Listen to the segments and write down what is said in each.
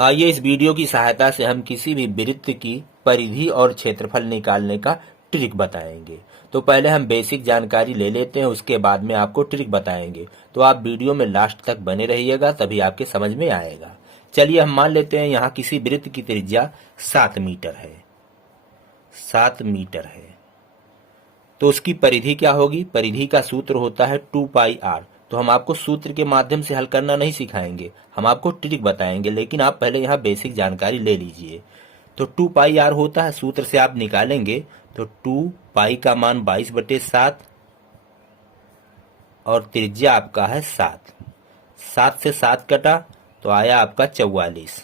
आइए इस वीडियो की सहायता से हम किसी भी वृत्त की परिधि और क्षेत्रफल निकालने का ट्रिक बताएंगे। तो पहले हम बेसिक जानकारी ले लेते हैं, उसके बाद में आपको ट्रिक बताएंगे। तो आप वीडियो में लास्ट तक बने रहिएगा, तभी आपके समझ में आएगा। चलिए हम मान लेते हैं यहाँ किसी वृत्त की त्रिज्या 7 मीटर है। 7 मीटर है तो उसकी परिधि क्या होगी? परिधि का सूत्र होता है 2πr। तो हम आपको सूत्र के माध्यम से हल करना नहीं सिखाएंगे, हम आपको ट्रिक बताएंगे, लेकिन आप पहले यहाँ बेसिक जानकारी ले लीजिए। तो 2πr होता है, सूत्र से आप निकालेंगे तो 2π का मान 22/7 और त्रिज्या आपका है 7। 7 से 7 कटा तो आया आपका 44।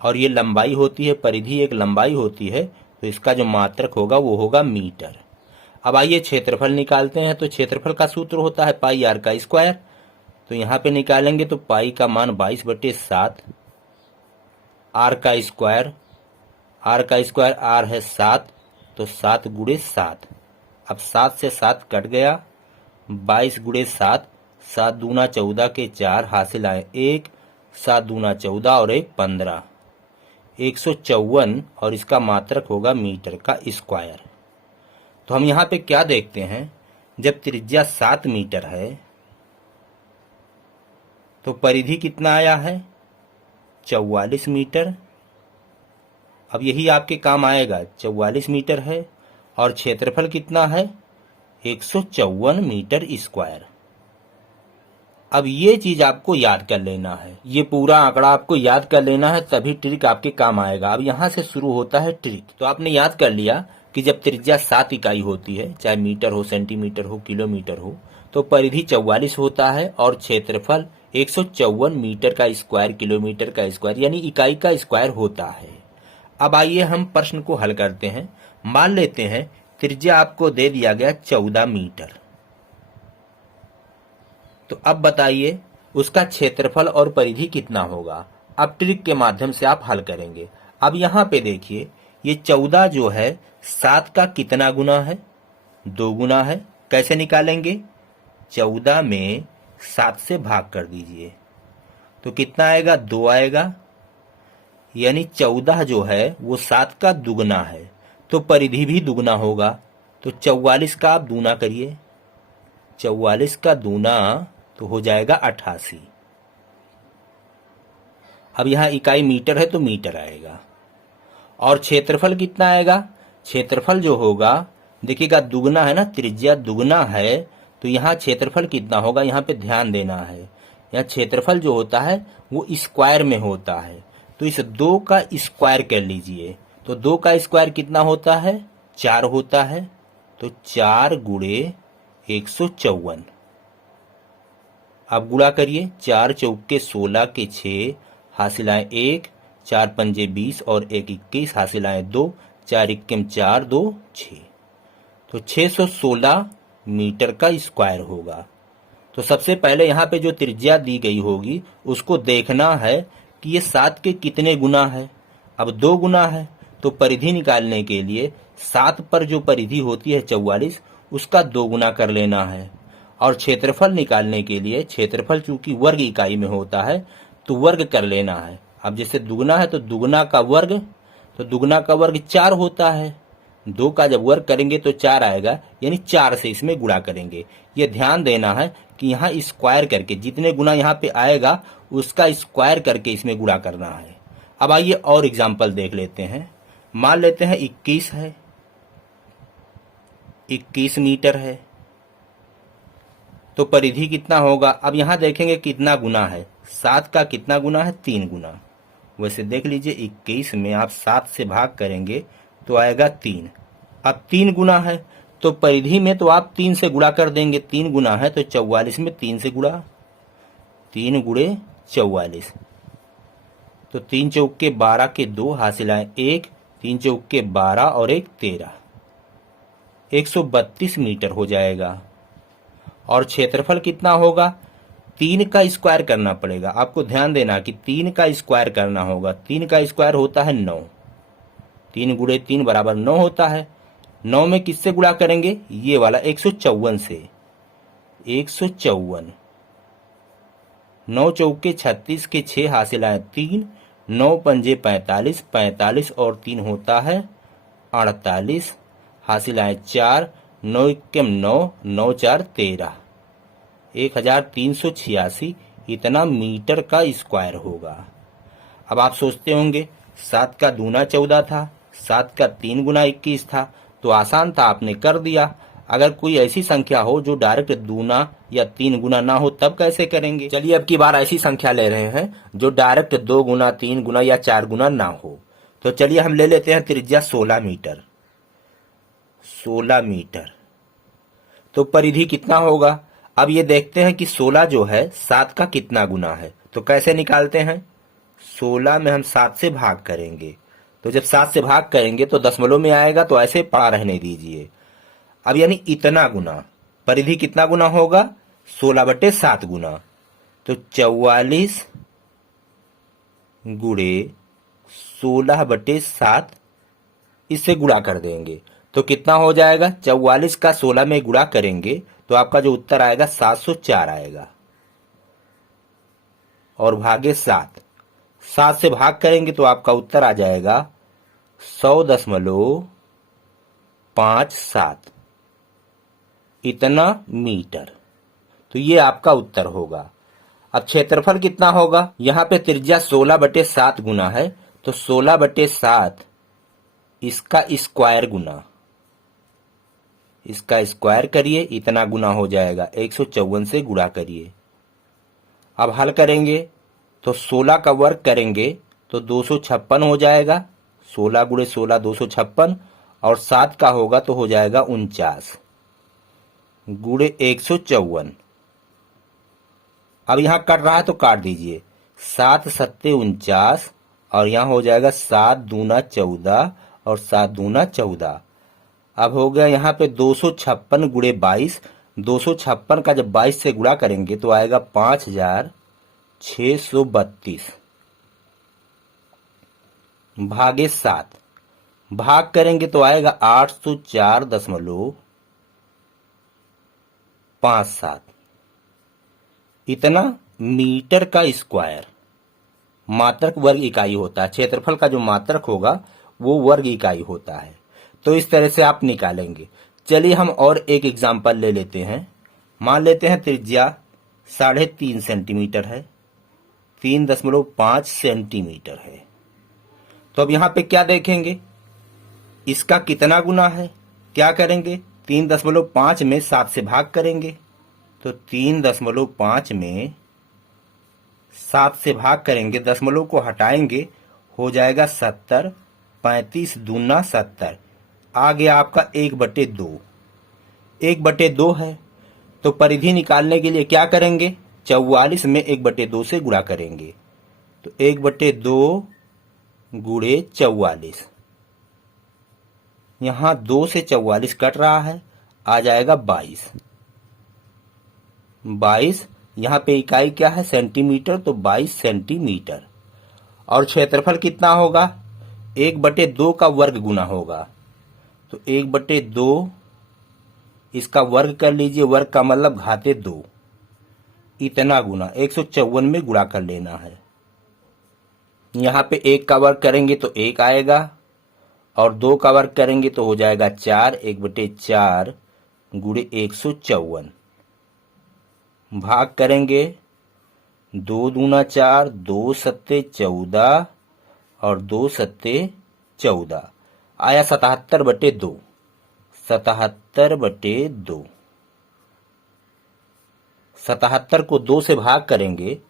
और ये लंबाई होती है, परिधि एक लंबाई होती है, तो इसका जो मात्रक होगा वो होगा मीटर। अब आइए क्षेत्रफल निकालते हैं। तो क्षेत्रफल का सूत्र होता है πr का स्क्वायर। तो यहाँ पे निकालेंगे तो पाई का मान 22/7, आर का स्क्वायर, आर है 7, तो 7 गुणे 7। अब 7 से 7 कट गया, 22 गुणे 7, 7 दूना 14 के 4 हासिल आए 1, 7 दूना 14 और 1 15, 154 और इसका मात्रक होगा मीटर का स्क्वायर। तो हम यहाँ पे क्या देखते हैं, जब त्रिज्या 7 मीटर है तो परिधि कितना आया है? 44 मीटर। अब यही आपके काम आएगा, 44 मीटर है और क्षेत्रफल कितना है? 154 मीटर स्क्वायर। अब ये चीज आपको याद कर लेना है, ये पूरा आंकड़ा आपको याद कर लेना है, तभी ट्रिक आपके काम आएगा। अब यहाँ से शुरू होता है ट्रिक। तो आपने याद कर लिया कि जब त्रिज्या 7 इकाई होती है, चाहे मीटर हो, सेंटीमीटर हो, किलोमीटर हो, तो परिधि 44 होता है और क्षेत्रफल 154 मीटर का स्क्वायर, किलोमीटर का स्क्वायर यानी इकाई का स्क्वायर होता है। अब आइए हम प्रश्न को हल करते हैं। मान लेते हैं त्रिज्या आपको दे दिया गया 14 मीटर। तो अब बताइए उसका क्षेत्रफल और परिधि कितना होगा? अब ट्रिक के माध्यम से आप हल करेंगे। अब यहाँ पे देखिए, ये 14 जो है 7 का कितना गुना है? 2 गुना है। कैसे निकालेंगे? 14 में 7 से भाग कर दीजिए तो कितना आएगा? 2 आएगा। यानी 14 जो है वो 7 का दुगना है, तो परिधि भी दुगना होगा। तो 44 का आप दूना करिए, 44 का दूना तो हो जाएगा 88। अब यहाँ इकाई मीटर है तो मीटर आएगा। और क्षेत्रफल कितना आएगा? क्षेत्रफल जो होगा, देखिएगा दुगना है ना, त्रिज्या दुगना है, तो यहाँ क्षेत्रफल कितना होगा? यहाँ पे ध्यान देना है, यहाँ क्षेत्रफल जो होता है वो स्क्वायर में होता है। तो इस 2 का स्क्वायर कर लीजिए। तो 2 का स्क्वायर कितना होता है? 4 होता है। तो 4 गुणे 154। अब गुणा करिए, 4 चौके 16 के 6 हासिल आए 1, 4 पंजे 20 और 1 21 हासिल आए 2, 4 इक्कीम 4 2 6। तो 616 मीटर का स्क्वायर होगा। तो सबसे पहले यहाँ पे जो त्रिज्या दी गई होगी उसको देखना है कि ये 7 के कितने गुना है। अब 2 गुना है, तो परिधि निकालने के लिए 7 पर जो परिधि होती है 44, उसका 2 गुना कर लेना है। और क्षेत्रफल निकालने के लिए, क्षेत्रफल चूंकि वर्ग इकाई में होता है तो वर्ग कर लेना है। अब जैसे दुगना है तो दुगना का वर्ग, तो दुगना का वर्ग 4 होता है। 2 का जब वर्ग करेंगे तो 4 आएगा, यानी 4 से इसमें गुणा करेंगे। ये ध्यान देना है कि यहाँ स्क्वायर करके जितने गुना यहाँ पे आएगा उसका स्क्वायर करके इसमें गुणा करना है। अब आइए और एग्जाम्पल देख लेते हैं। मान लेते हैं 21 है, 21 मीटर है, तो परिधि कितना होगा? अब यहाँ देखेंगे कितना गुना है, 7 का कितना गुना है? 3 गुना। वैसे देख लीजिए 21 में आप 7 से भाग करेंगे तो आएगा 3। अब 3 गुना है तो परिधि में तो आप 3 से गुणा कर देंगे, 3 गुना है तो 44 में 3 से गुणा, 3 गुणे 44। तो 3 चौके 12 के 2 हासिल आए 1, 3 चौके 12 और 1 13, 132 मीटर हो जाएगा। और क्षेत्रफल कितना होगा? 3 का स्क्वायर करना पड़ेगा। आपको ध्यान देना कि 3 का स्क्वायर करना होगा। 3 का स्क्वायर होता है 9, 3 गुणे 3 बराबर 9 होता है। 9 में किससे गुणा करेंगे? ये वाला 154 से, 154। 9 चौके 36 के 6 हासिल आए 3, 9 पंजे 45, 45 और 3 होता है 48, हासिल आए 4, 9 इक्कम 9, 9 4 13, 1386 इतना मीटर का स्क्वायर होगा। अब आप सोचते होंगे 7 का दूना 14 था, 7 का 3 गुना 21 था, तो आसान था, आपने कर दिया। अगर कोई ऐसी संख्या हो जो डायरेक्ट दूना या 3 गुना ना हो तब कैसे करेंगे? चलिए अब की बार ऐसी संख्या ले रहे हैं जो डायरेक्ट 2 गुना 3 गुना या 4 गुना ना हो। तो चलिए हम ले लेते हैं त्रिज्या 16 मीटर। 16 मीटर तो परिधि कितना होगा? अब ये देखते हैं कि 16 जो है 7 का कितना गुना है। तो कैसे निकालते हैं? 16 में हम 7 से भाग करेंगे, तो जब 7 से भाग करेंगे तो दशमलव में आएगा, तो ऐसे पड़ा रहने दीजिए। अब यानी इतना गुना, परिधि कितना गुना होगा? 16/7 गुना, तो 44 गुणे 16/7 इससे गुणा कर देंगे तो कितना हो जाएगा? 44 का 16 में गुणा करेंगे तो आपका जो उत्तर आएगा 704 आएगा, और भागे 7, 7 से भाग करेंगे तो आपका उत्तर आ जाएगा 100.57 इतना मीटर। तो ये आपका उत्तर होगा। अब क्षेत्रफल कितना होगा? यहाँ पे त्रिज्या 16/7 गुना है, तो 16/7 इसका स्क्वायर गुना, इसका स्क्वायर करिए, इतना गुना हो जाएगा, 154 से गुणा करिए। अब हल करेंगे तो 16 का वर्ग करेंगे तो 256 हो जाएगा, 16 गुणे 16 256, और 7 का होगा तो हो जाएगा 49 गुणे 154। अब यहां कट रहा है तो काट दीजिए, 7 सत्ते 49, और यहां हो जाएगा 7 दूना 14 और 7 दूना 14। अब हो गया यहाँ पे 256 गुणे 22, 256 का जब 22 से गुणा करेंगे तो आएगा 5632 भागे 7, भाग करेंगे तो आएगा 804.57 इतना मीटर का स्क्वायर। मात्रक वर्ग इकाई होता है, क्षेत्रफल का जो मात्रक होगा वो वर्ग इकाई होता है। तो इस तरह से आप निकालेंगे। चलिए हम और एक एग्जाम्पल ले लेते हैं। मान लेते हैं त्रिज्या 3.5 सेंटीमीटर है, 3.5 सेंटीमीटर है। तो अब यहाँ पे क्या देखेंगे, इसका कितना गुना है? क्या करेंगे? 3.5 में 7 से भाग करेंगे, तो 3.5 में 7 से भाग करेंगे, दशमलव को हटाएंगे, हो जाएगा 70, 35 दूना 70, आ गया आपका 1/2। 1/2 है तो परिधि निकालने के लिए क्या करेंगे? 44 में 1/2 से गुणा करेंगे, तो 1/2 गुणे 44, यहां 2 से 44 कट रहा है, आ जाएगा 22। 22 यहाँ पे इकाई क्या है? सेंटीमीटर, तो 22 सेंटीमीटर। और क्षेत्रफल कितना होगा? 1/2 का वर्ग गुना होगा, तो 1/2 इसका वर्ग कर लीजिए, वर्ग का मतलब घाते 2, इतना गुना 154 में गुणा कर लेना है। यहाँ पे 1 का वर्ग करेंगे तो 1 आएगा, और 2 का वर्ग करेंगे तो हो जाएगा 4, 1/4 गुणे 154, भाग करेंगे 2 दूना 4, 2 सत्ते 14 और 2 सत्ते 14, आया 77/2, 77/2। 77 को 2 से भाग करेंगे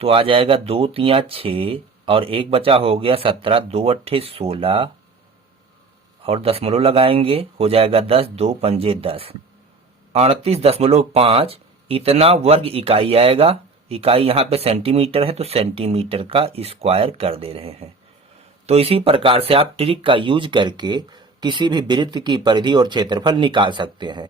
तो आ जाएगा 2 तिया 6 और 1 बचा, हो गया 17, 2 अट्ठे 16 और दशमलव लगाएंगे, हो जाएगा 10, 2 पंजे 10, 38.5 इतना वर्ग इकाई आएगा। इकाई यहाँ पे सेंटीमीटर है तो सेंटीमीटर का स्क्वायर कर दे रहे हैं। तो इसी प्रकार से आप ट्रिक का यूज करके किसी भी वृत्त की परिधि और क्षेत्रफल निकाल सकते हैं।